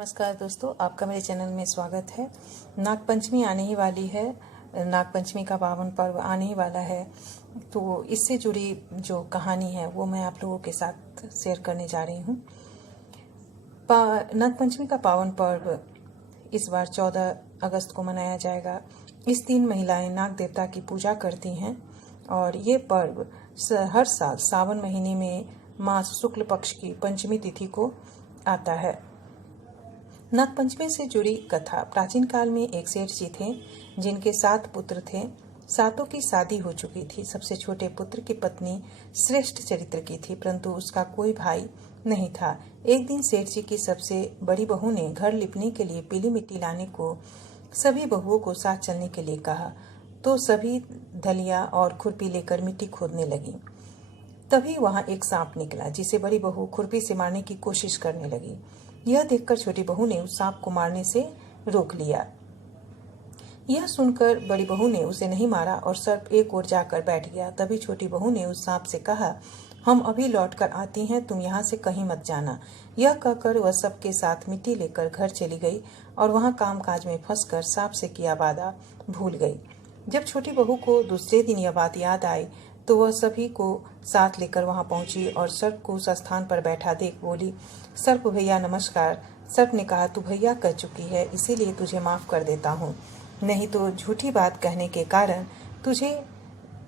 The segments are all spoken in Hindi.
नमस्कार दोस्तों, आपका मेरे चैनल में स्वागत है। नागपंचमी आने ही वाली है। नागपंचमी का पावन पर्व आने ही वाला है, तो इससे जुड़ी जो कहानी है वो मैं आप लोगों के साथ शेयर करने जा रही हूँ। नागपंचमी का पावन पर्व इस बार 14 अगस्त को मनाया जाएगा। इस दिन महिलाएं नाग देवता की पूजा करती हैं और ये पर्व हर साल सावन महीने में मास शुक्ल पक्ष की पंचमी तिथि को आता है। नागपंचमी से जुड़ी कथा। प्राचीन काल में एक सेठ जी थे जिनके 7 पुत्र थे। सातों की शादी हो चुकी थी। सबसे छोटे पुत्र की पत्नी श्रेष्ठ चरित्र की थी, परंतु उसका कोई भाई नहीं था। एक दिन सेठ जी की सबसे बड़ी बहू ने घर लिपने के लिए पीली मिट्टी लाने को सभी बहुओं को साथ चलने के लिए कहा, तो सभी धलिया और खुरपी लेकर मिट्टी खोदने लगी। तभी वहां एक सांप निकला जिसे बड़ी बहू खुरपी से मारने की कोशिश करने लगी। यह देखकर छोटी बहू ने उस सांप को मारने से रोक लिया। यह सुनकर बड़ी बहू ने उसे नहीं मारा और सर्प एक ओर जाकर बैठ गया। तभी छोटी बहू ने उस सांप से कहा, हम अभी लौट कर आती हैं, तुम यहाँ से कहीं मत जाना। यह कहकर वह सबके साथ मिट्टी लेकर घर चली गई और वहां कामकाज में फंसकर सांप से किया वादा भूल गई। जब छोटी बहू को दूसरे दिन यह बात याद आई तो वह सभी को साथ लेकर वहां पहुंची और सर्प को उस स्थान पर बैठा देख बोली, सर्प भैया नमस्कार। सर्प ने कहा, तू भैया कह चुकी है, इसीलिए तुझे माफ कर देता हूँ, नहीं तो झूठी बात कहने के कारण तुझे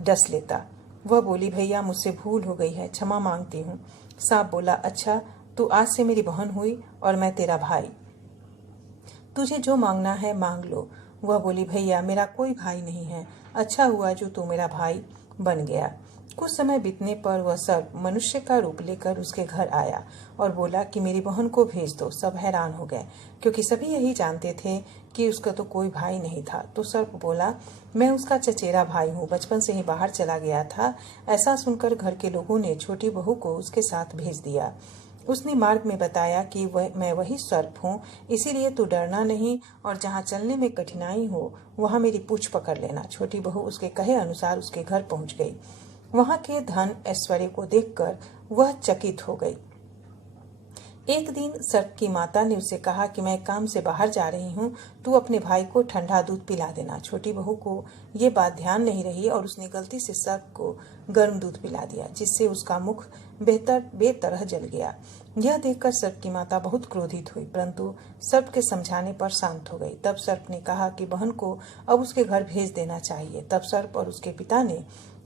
डस लेता। वह बोली, भैया मुझसे भूल हो गई है, क्षमा मांगती हूँ। सांप बोला, अच्छा तू आज से मेरी बहन हुई और मैं तेरा भाई, तुझे जो मांगना है मांग लो। वह बोली, भैया मेरा कोई भाई नहीं है, अच्छा हुआ जो तू मेरा भाई बन गया। कुछ समय बीतने पर वह सर्प मनुष्य का रूप लेकर उसके घर आया और बोला कि मेरी बहन को भेज दो। सब हैरान हो गए क्योंकि सभी यही जानते थे कि उसका तो कोई भाई नहीं था। तो सर्प बोला, मैं उसका चचेरा भाई हूँ, बचपन से ही बाहर चला गया था। ऐसा सुनकर घर के लोगों ने छोटी बहू को उसके साथ भेज दिया। उसने मार्ग में बताया कि मैं वही सर्प हूँ, इसीलिए तू डरना नहीं और जहाँ चलने में कठिनाई हो वहाँ मेरी पूंछ पकड़ लेना। छोटी बहू उसके कहे अनुसार उसके घर पहुँच गई। वहाँ के धन ऐश्वर्य को देखकर वह चकित हो गई। एक दिन सर्प की माता ने उसे कहा कि मैं काम से बाहर जा रही हूँ, तू अपने भाई को ठंडा दूध पिला देना। छोटी बहू को ये बात ध्यान नहीं रही और उसने गलती से सर्प को गर्म दूध पिला दिया, जिससे उसका मुख बेतरह जल गया। यह देखकर सर्प की माता बहुत क्रोधित हुई, परंतु सर्प के समझाने पर शांत हो गई। तब सर्प ने कहा कि बहन को अब उसके घर भेज देना चाहिए। तब सर्प और उसके पिता ने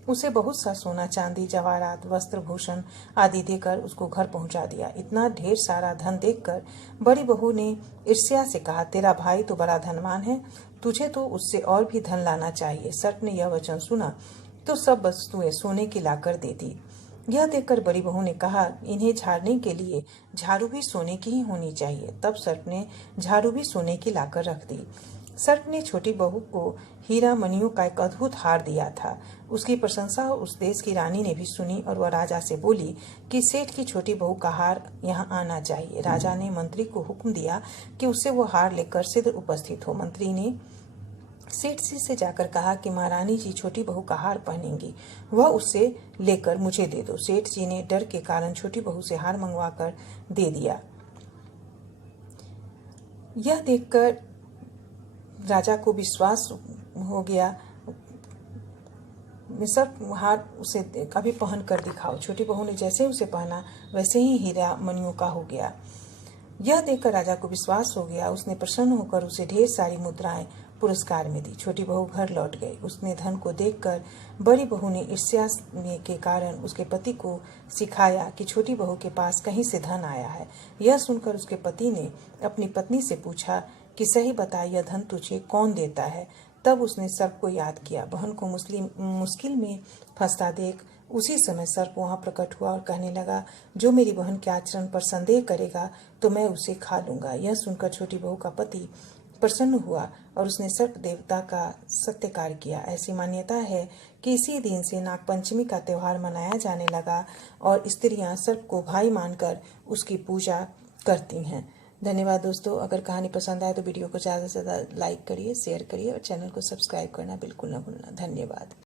उसे बहुत सा सोना चांदी जवाहरात वस्त्र भूषण आदि देकर उसको घर पहुंचा दिया। इतना ढेर सारा धन देखकर बड़ी बहू ने ईर्ष्या से कहा, तेरा भाई तो बड़ा धनवान है, तुझे तो उससे और भी धन लाना चाहिए। सर्प ने यह वचन सुना तो सब वस्तुएं सोने की लाकर दे दी। यह देखकर बड़ी बहू ने कहा, इन्हें झाड़ने के लिए झाड़ू भी सोने की ही होनी चाहिए। तब सर्प ने झाड़ू भी सोने की लाकर रख दी। सर्प ने छोटी बहू को हीरा मणियों का एक अद्भुत हार दिया था। उसकी प्रशंसा उस देश की रानी ने भी सुनी और वह राजा से बोली कि सेठ की छोटी बहू का हार यहाँ आना चाहिए। राजा ने मंत्री को हुक्म दिया कि उससे वो हार लेकर शीघ्र उपस्थित हो। मंत्री ने सेठ जी से जाकर कहा कि महारानी जी छोटी बहू का हार पहनेंगी, वह उससे लेकर मुझे दे दो। सेठ जी ने डर के कारण छोटी बहू से हार मंगवा कर दे दिया। यह देखकर राजा को विश्वास हो गया। सर्प हार उसे कभी पहन कर दिखाओ। छोटी बहू ने जैसे उसे पहना वैसे ही हीरा मणियों का हो गया। यह देखकर राजा को विश्वास हो गया। उसने प्रसन्न होकर उसे ढेर सारी मुद्राएं पुरस्कार में दी। छोटी बहू घर लौट गई। उसने धन को देखकर बड़ी बहू ने ईर्ष्या के कारण उसके पति को सिखाया कि छोटी बहू के पास कहीं से धन आया है। यह सुनकर उसके पति ने अपनी पत्नी से पूछा कि सही बता, यह धन तुझे कौन देता है। तब उसने सर्प को याद किया। बहन को मुश्किल में फंसता देख उसी समय सर्प वहां प्रकट हुआ और कहने लगा, जो मेरी बहन के आचरण पर संदेह करेगा तो मैं उसे खा लूंगा। यह सुनकर छोटी बहू का पति प्रसन्न हुआ और उसने सर्प देवता का सत्कार किया। ऐसी मान्यता है कि इसी दिन से नागपंचमी का त्योहार मनाया जाने लगा और स्त्रियां सर्प को भाई मानकर उसकी पूजा करती हैं। धन्यवाद दोस्तों। अगर कहानी पसंद आए तो वीडियो को ज़्यादा से ज़्यादा लाइक करिए, शेयर करिए और चैनल को सब्सक्राइब करना बिल्कुल न भूलना। धन्यवाद।